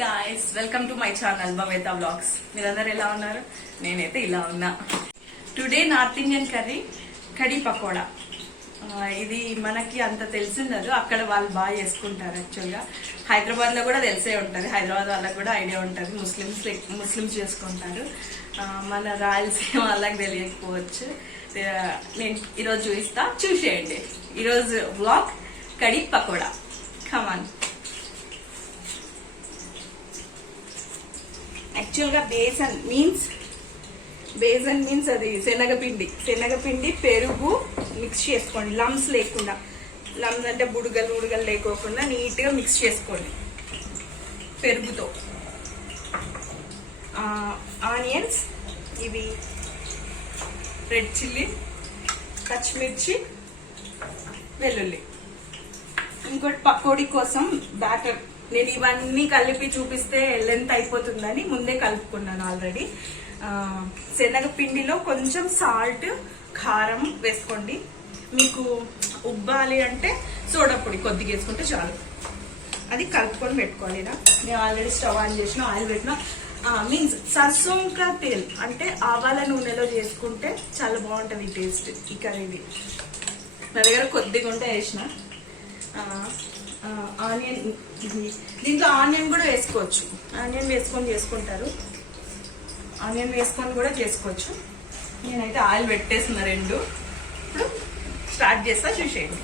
Guys, welcome to my channel Bhaveta vlogs. మీరందరూ ఎలా ఉన్నారు? నేనైతే ఇలా ఉన్నా. Today north Indian curry kadhi pakoda. ఇది మనకి అంత తెలిసిండదు, అక్కడ వాళ్ళు బాగా చేసుకుంటారు. యాక్చువల్గా హైదరాబాద్ లో కూడా తెలిసే ఉంటుంది, హైదరాబాద్ వాళ్ళకి కూడా ఐడియా ఉంటుంది. ముస్లిమ్స్ చేసుకుంటారు, మన రాయలసీమ వాళ్ళకి తెలియకపోవచ్చు. నేను ఈరోజు చూసేయండి. ఈరోజు వ్లాగ్ కడీ పకోడా. కమాన్. యాక్చువల్గా బేసన్ మీన్స్ అది శనగపిండి పెరుగు మిక్స్ చేసుకోండి. లమ్స్ లేకుండా, లమ్స్ అంటే బుడగలు లేకోకుండా నీట్ గా మిక్స్ చేసుకోండి పెరుగుతో. ఆనియన్స్, ఇవి రెడ్ చిల్లీ, పచ్చిమిర్చి, వెల్లుల్లి. ఇంకోటి పకోడీ కోసం బ్యాటర్. నేను ఇవన్నీ కలిపి చూపిస్తే లెంత్ అయిపోతుందని ముందే కలుపుకున్నాను ఆల్రెడీ. శనగపిండిలో కొంచెం సాల్ట్, కారం వేసుకోండి. మీకు ఉబ్బాలి అంటే సోడా పొడి కొద్దిగా వేసుకుంటే చాలు. అది కలుపుకొని పెట్టుకోవాలి. నేను ఆల్రెడీ స్టవ్ ఆన్ చేసిన, ఆయిల్ పెట్టిన. మీన్స్ సర్సోం కా తేల్ అంటే ఆవాల నూనెలో చేసుకుంటే చాలా బాగుంటుంది టేస్ట్ ఈ కర్రీది. నా దగ్గర కొద్దిగా ఉంటే వేసిన. ఆనియన్, దీంట్లో ఆనియన్ కూడా వేసుకోవచ్చు. ఆనియన్ వేసుకొని చేసుకుంటారు, ఆనియన్ వేసుకొని కూడా చేసుకోవచ్చు. నేనైతే ఆయిల్ పెట్టేసిన రెండు. ఇప్పుడు స్టార్ట్ చేస్తా, చూసేయండి.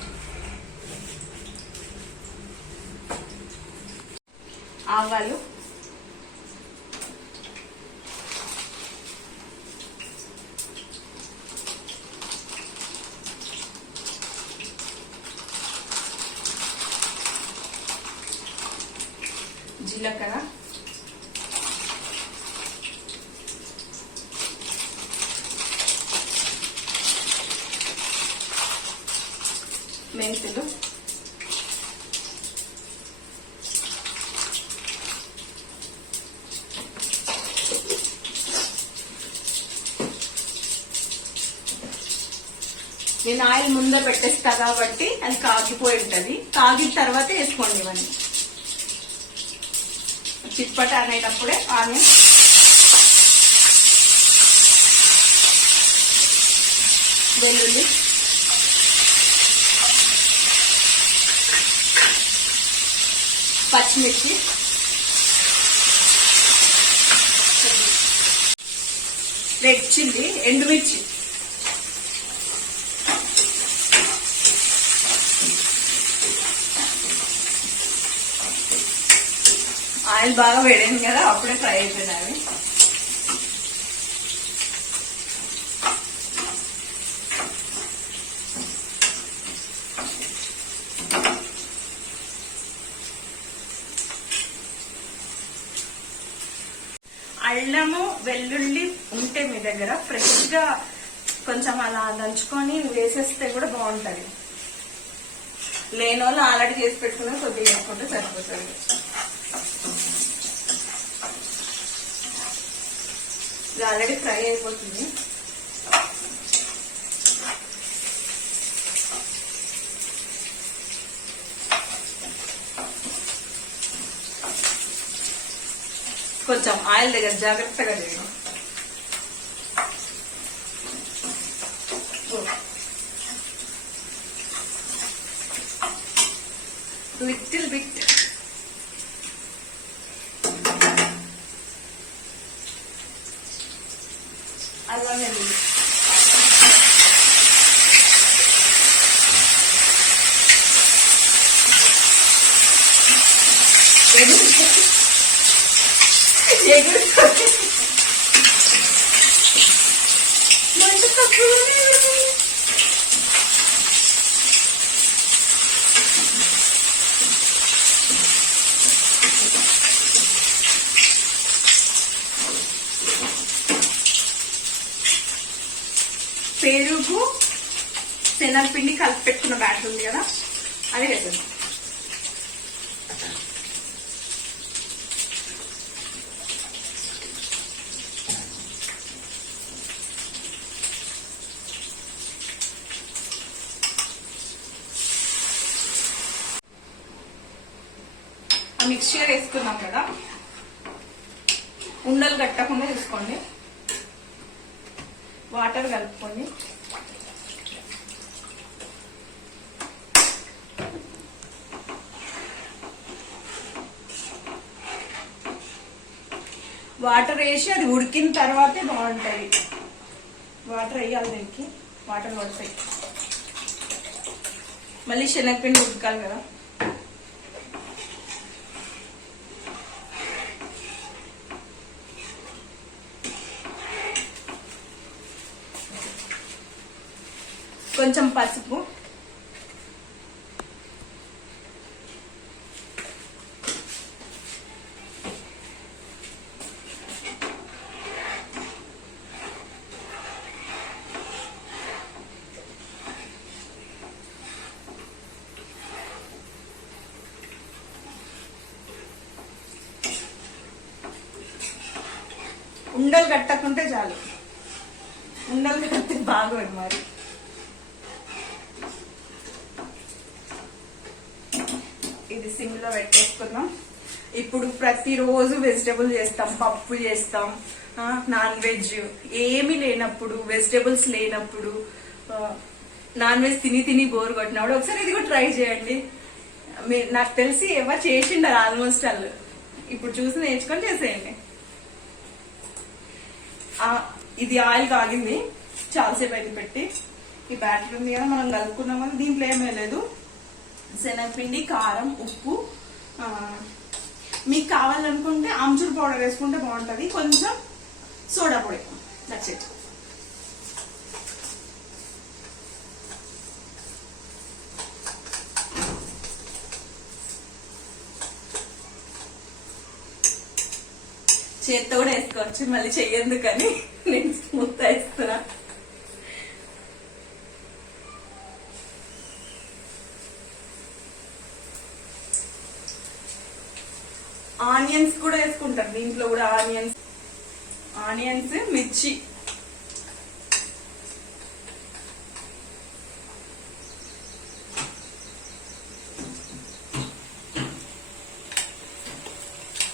ఆవాలు, జీలకర్ర, మెంతులు, నేను ఆయిల్ ముందే పెట్టేస్తా కాబట్టి అది కాగిపోయి ఉంటుంది. కాగిన తర్వాత వేసుకోండి ఇవన్నీ. చిట్పట అనేటప్పుడే ఆనియన్, వెల్లుల్లి, పచ్చిమిర్చి, రెడ్ చిల్లీ, ఎండుమిర్చి, ఆయిల్ బాగా వేడైంది కదా, అప్పుడే ఫ్రై అయిపోయినాయి. అల్లము, వెల్లుల్లి ఉంటే మీ దగ్గర ఫ్రెష్ గా కొంచెం అలా దంచుకొని వేసేస్తే కూడా బాగుంటది. లేని వాళ్ళు ఆల్రెడీ చేసి పెట్టుకుని కొద్దిగా వేసుకుంటే సరిపోతుంది. ఇది ఆల్రెడీ ఫ్రై అయిపోతుంది. కొంచెం ఆయిల్ దగ్గర జాగ్రత్తగా చేయడం. లిటిల్ బిట్ అల్లం వెల్లుల్లి, పెరుగు, శనగపిండి కలిపి పెట్టుకున్న బ్యాటర్ ఉంది కదా, అది వేసేద్దాం. మిక్స్చర్ వేసుకున్నాం కదా, ఉండలు కట్టకుండా చూసుకోండి. వాటర్ కలుపుకోండి. వాటర్ వేసి అది ఉడికిన తర్వాతే బాగుంటుంది. వాటర్ వేయాలి, దీనికి వాటర్ పడతాయి. మళ్ళీ శనగపిండి ఉడకాలి కదా. కొంచెం పసుపు, ఉండలు కట్టకుంటే చాలు. ఉండలు కడితే బాగోదు మరి. ఇది సిమ్ లో పెట్టేసుకుందాం. ఇప్పుడు ప్రతిరోజు వెజిటబుల్ చేస్తాం, పప్పు చేస్తాం, నాన్ వెజ్ ఏమీ లేనప్పుడు, వెజిటబుల్స్ లేనప్పుడు, నాన్ వెజ్ తిని తిని బోర్ కొట్టినప్పుడు ఒకసారి ఇది కూడా ట్రై చేయండి. మీరు నాకు తెలిసి ఎవరు చేసిండారు ఆల్మోస్ట్ వాళ్ళు. ఇప్పుడు చూసి నేర్చుకొని చేసేయండి. ఇది ఆయిల్ కాగింది, చాలాసేపు అయితే పెట్టి. ఈ బ్యాటర్ ఉంది కదా మనం కలుపుకున్నామని, దీంట్లో ఏమీ లేదు. శనగపిండి, కారం, ఉప్పు, మీకు కావాలనుకుంటే ఆమ్చూర్ పౌడర్ వేసుకుంటే బాగుంటుంది, కొంచెం సోడా పొడి. That's it. చేత్తో కూడా వేసుకోవచ్చు, మళ్ళీ చెయ్యేందుకని నేను స్మూత్ వేస్తున్నా. ఆనియన్స్ కూడా వేసుకుంటారు దీంట్లో కూడా. ఆనియన్స్, మిర్చి.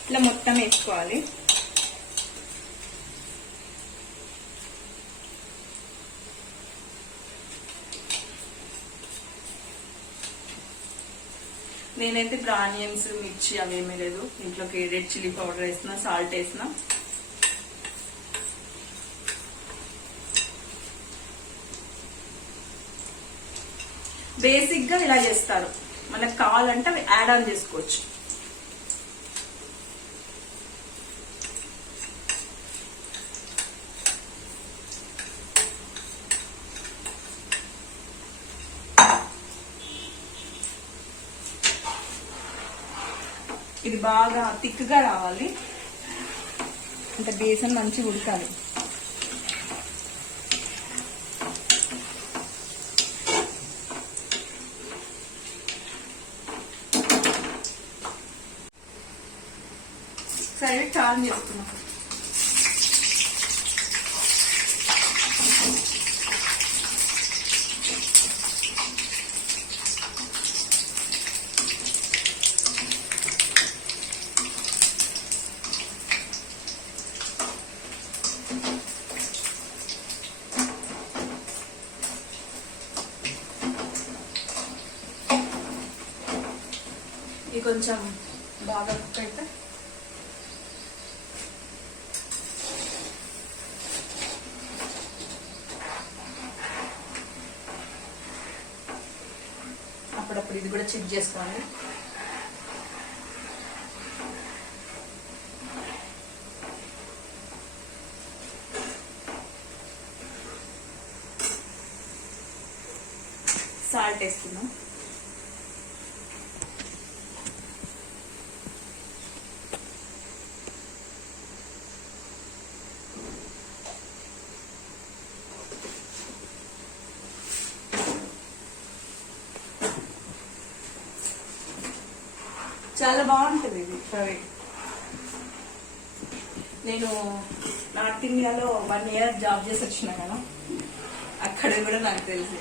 ఇట్లా మొత్తం వేసుకోవాలి. నేనైతే ఇప్పుడు ఆనియన్స్, మిర్చి అవేమీ లేదు. ఇంట్లోకి రెడ్ చిల్లీ పౌడర్ వేసిన, సాల్ట్ వేసిన. బేసిక్ గా ఇలా చేస్తారు. మనకు కావాలంటే అవి యాడ్ ఆన్ చేసుకోవచ్చు. ఇది బాగా థిక్గా రావాలి, అంటే బేసన్ మంచిగా ఉడకాలి. సరే చాలా చేస్తున్నాం. ఇది కొంచెం బాగా కుక్ అయితే అప్పుడప్పుడు ఇది కూడా చెక్ చేసుకోండి. సాల్ట్ వేస్తున్నాం. చాలా బాగుంటుంది ఇది కర్రీ. నేను నార్త్ ఇండియాలో 1 year జాబ్ చేసి వచ్చినా కదా, అక్కడ కూడా నాకు తెలుసు.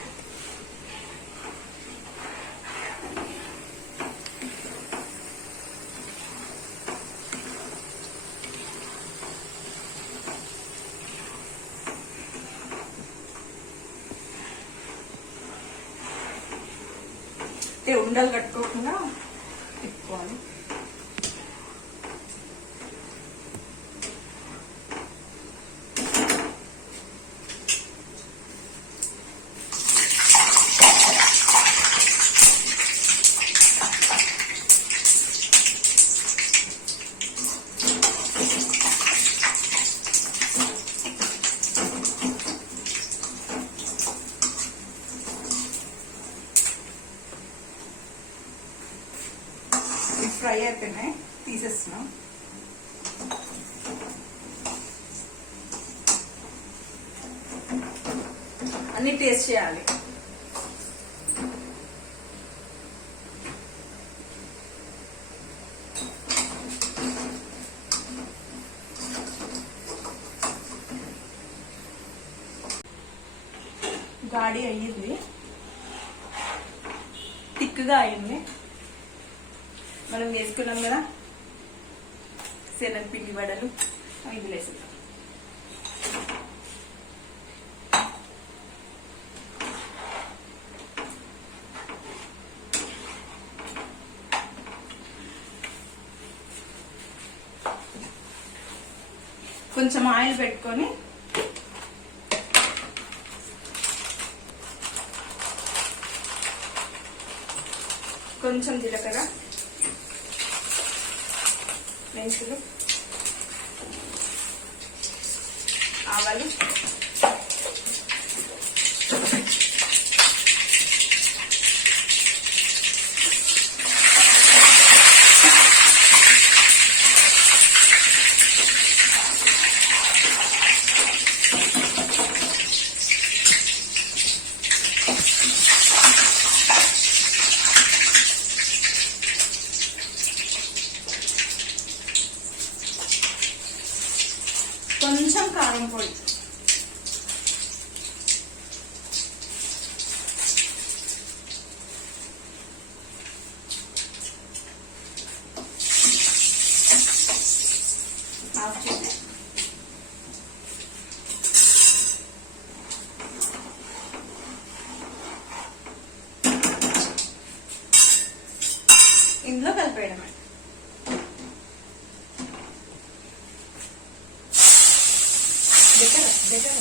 అంటే ఉండలు కట్టుకోకుండా తిప్పుకోవాలి. ఫ్రై అయిపోయినాయి, తీసేస్తున్నాం. అన్ని టేస్ట్ చేయాలి. గాడి అయ్యింది, థిక్గా అయింది. మనం వేసుకున్నాం కదా శనగపిండి వడలు, ఇది వేసుకుంటాం. కొంచెం ఆయిల్ పెట్టుకొని కొంచెం జీలకర్ర, మెంతులు, ఆవాలు, కొంచెం కారం పొడి, ఆఫ్ చేసి ఇందులో కలిపేయడమే. దగ్గర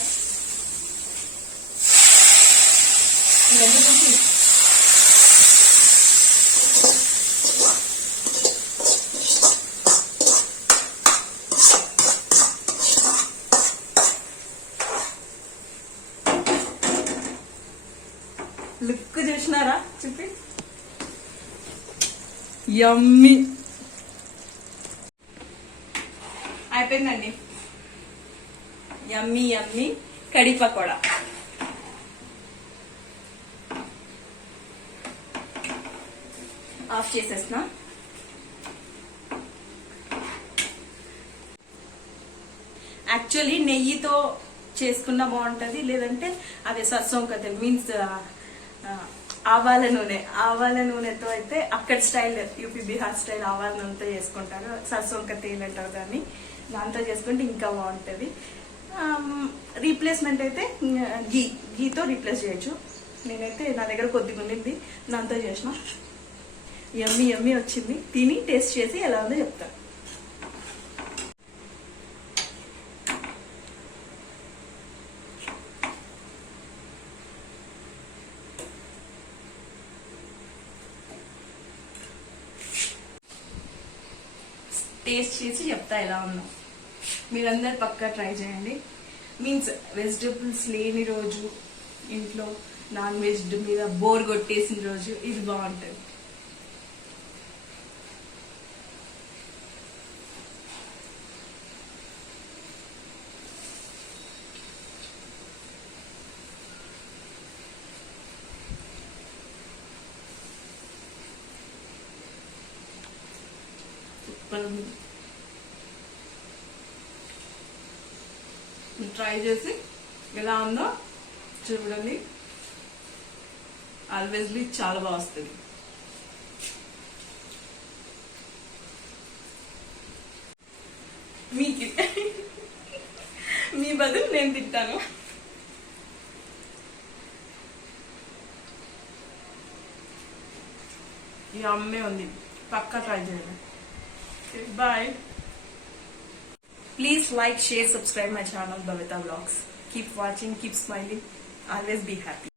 లుక్ చూసినారా? చెప్పి యమ్మీ అయిపోయిందండి. యమ్మీ యమ్మీ కడి పకోడా. ఆఫ్ చేసేస్తున్నా. యాక్చువల్లీ నెయ్యితో చేసుకున్నా బాగుంటది, లేదంటే అదే సర్సోం కదా మీన్స్ ఆవాల నూనెతో అయితే అక్కడ స్టైల్ యూపీ బీహార్ స్టైల్ ఆవాల నూనెతో చేసుకుంటారు. సర్సోం కా తేల్ అంటారు దాన్ని. దాంతో చేసుకుంటే ఇంకా బాగుంటది. రీప్లేస్మెంట్ అయితే గీతో రీప్లేస్ చేయొచ్చు. నేనైతే నా దగ్గర కొద్దిగా ఉండింది, దాంతో చేసిన. యమ్మీ యమ్మీ వచ్చింది. తిని టేస్ట్ చేసి ఎలా ఉందో చెప్తాను. టేస్ట్ చేసి చెప్తా ఎలా ఉందో. మీరందరు పక్కా ట్రై చేయండి. మీన్స్ వెజిటబుల్స్ లేని రోజు, ఇంట్లో నాన్ వెజ్ మీద బోర్ కొట్టేసిన రోజు ఇది బాగుంటుంది. ట్రై చేసి ఎలా ఉందో చూడండి. ఆల్వేస్లీ చాలా బాగా వస్తుంది. మీకు మీ బదులు నేను తింటాను. ఈ అమ్మే ఉంది, పక్కా ట్రై చేయండి. Bye. Please like, share, subscribe my channel Bhavita Vlogs. Keep watching, keep smiling, always be happy.